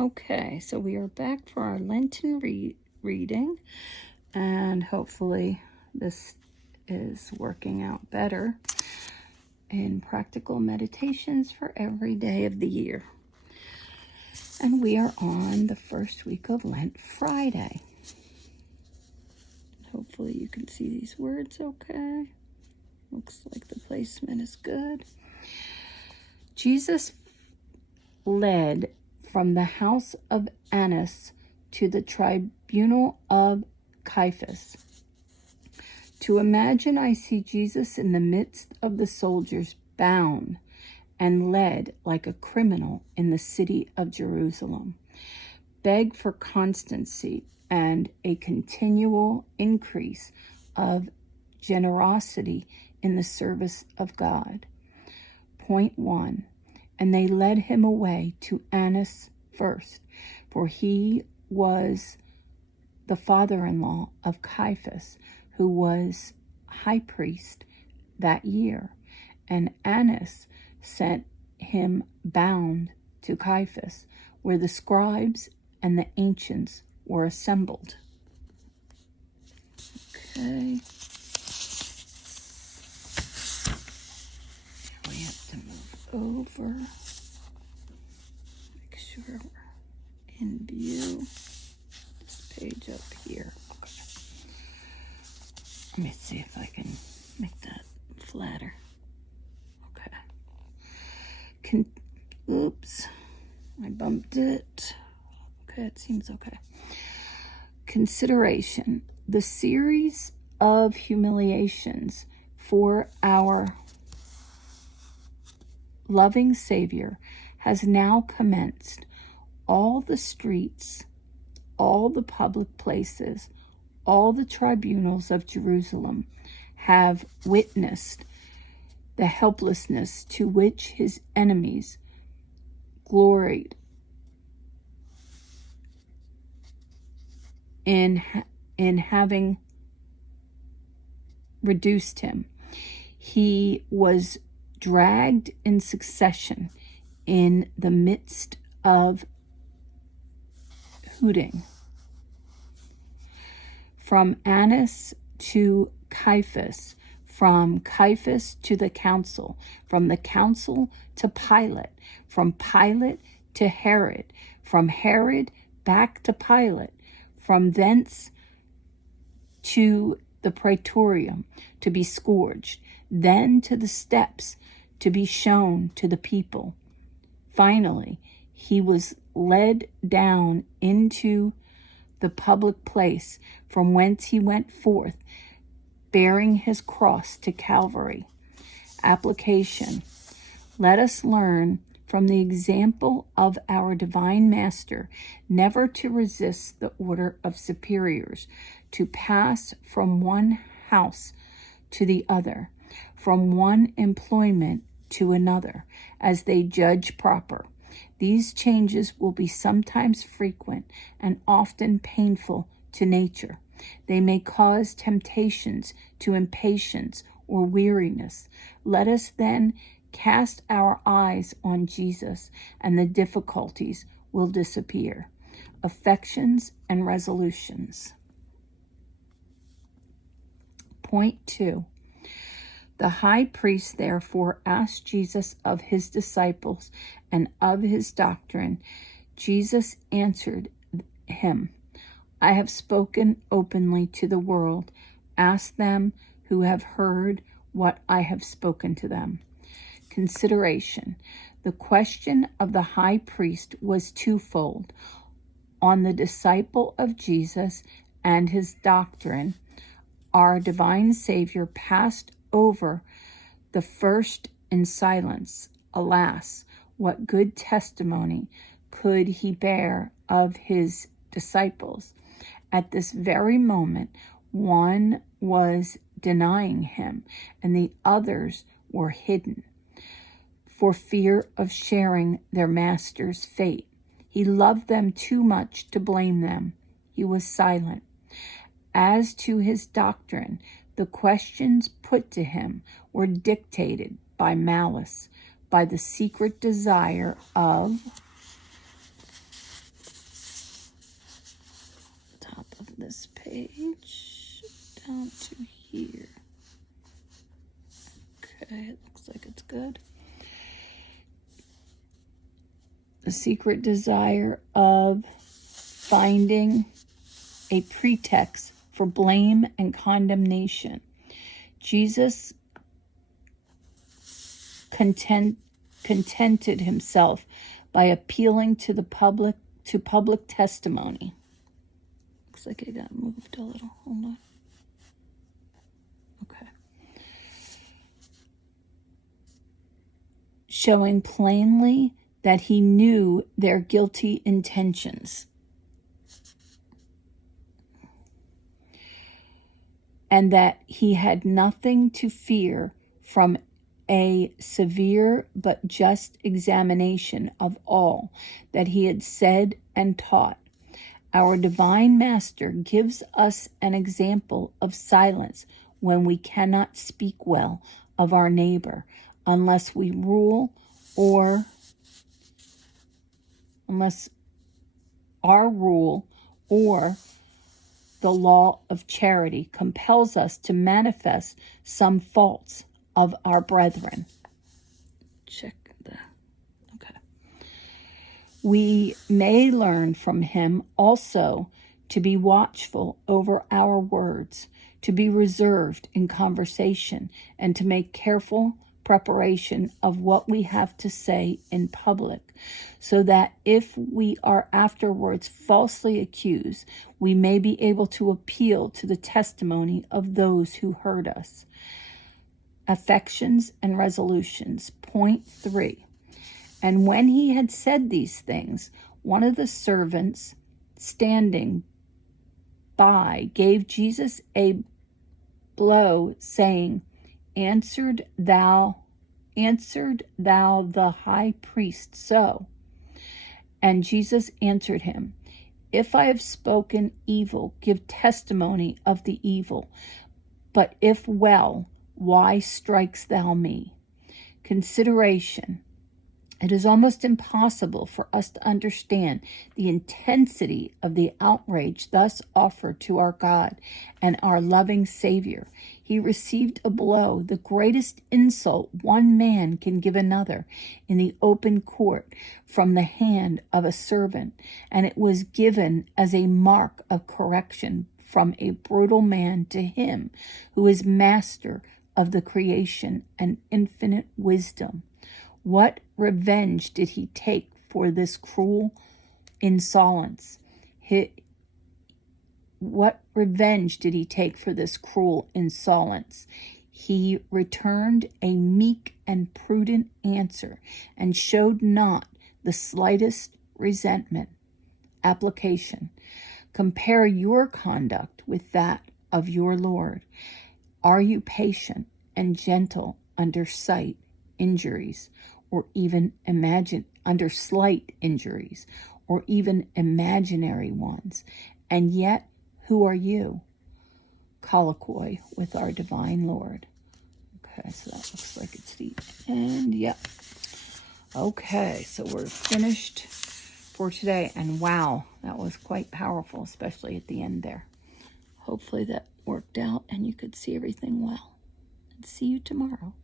Okay, so we are back for our Lenten reading, and hopefully this is working out better in practical meditations for every day of the year. And we are on the first week of Lent, Friday. Hopefully you can see these words okay. Looks like the placement is good. Jesus led from the house of Annas to the tribunal of Caiaphas. To imagine I see Jesus in the midst of the soldiers, bound and led like a criminal in the city of Jerusalem. Beg for constancy and a continual increase of generosity in the service of God. Point 1. And they led him away to Annas first, for he was the father-in-law of Caiaphas, who was high priest that year. And Annas sent him bound to Caiaphas, where the scribes and the ancients were assembled. Okay. We have to move over. Make sure we're in view. This page up here. Okay. Let me see if I can make that flatter. Okay. Oops. I bumped it. Okay, it seems okay. Consideration. The series of humiliations for our loving Savior has now commenced. All the streets, all the public places, all the tribunals of Jerusalem have witnessed the helplessness to which his enemies gloried in having reduced him. He was dragged in succession in the midst of hooting. From Annas to Caiaphas, from Caiaphas to the council, from the council to Pilate, from Pilate to Herod, from Herod back to Pilate, from thence to the praetorium to be scourged, then to the steps to be shown to the people. Finally, he was led down into the public place from whence he went forth, bearing his cross to Calvary. Application. Let us learn from the example of our divine Master never to resist the order of superiors, to pass from one house to the other, from one employment to another, as they judge proper. These changes will be sometimes frequent and often painful to nature. They may cause temptations to impatience or weariness. Let us then cast our eyes on Jesus, and the difficulties will disappear. Affections and resolutions. Point 2. The high priest therefore asked Jesus of his disciples and of his doctrine. Jesus answered him, I have spoken openly to the world. Ask them who have heard what I have spoken to them. Consideration. The question of the high priest was twofold. On the disciple of Jesus and his doctrine, our divine Savior passed over the first in silence. Alas, what good testimony could he bear of his disciples? At this very moment, one was denying him, and the others were hidden for fear of sharing their master's fate. He loved them too much to blame them. He was silent. As to his doctrine, the questions put to him were dictated by malice, by the secret desire of this page down to here. Okay, it looks like it's good. The secret desire of finding a pretext for blame and condemnation. Jesus contented himself by appealing to public testimony. Looks like it got moved a little. Hold on. Okay. Showing plainly that he knew their guilty intentions, and that he had nothing to fear from a severe but just examination of all that he had said and taught. Our divine Master gives us an example of silence when we cannot speak well of our neighbor, unless our rule or the law of charity compels us to manifest some faults of our brethren. Okay. We may learn from him also to be watchful over our words, to be reserved in conversation, and to make careful preparation of what we have to say in public, so that if we are afterwards falsely accused, we may be able to appeal to the testimony of those who heard us. Affections and resolutions. Point 3. And when he had said these things, one of the servants standing by gave Jesus a blow, saying, Answered thou the high priest so? And Jesus answered him, If I have spoken evil, give testimony of the evil. But if well, why strikest thou me? Consideration. It is almost impossible for us to understand the intensity of the outrage thus offered to our God and our loving Savior. He received a blow, the greatest insult one man can give another, in the open court from the hand of a servant, and it was given as a mark of correction from a brutal man to him who is master of the creation and infinite wisdom. What revenge did he take for this cruel insolence? What revenge did he take for this cruel insolence? He returned a meek and prudent answer, and showed not the slightest resentment. Application. Compare your conduct with that of your Lord. Are you patient and gentle under slight injuries, or even slight injuries, or even imaginary ones? And yet, who are you? Colloquy with our divine Lord. Okay, so that looks like it's the end. Yep. Okay, so we're finished for today. And wow, that was quite powerful, especially at the end there. Hopefully that worked out and you could see everything well. And see you tomorrow.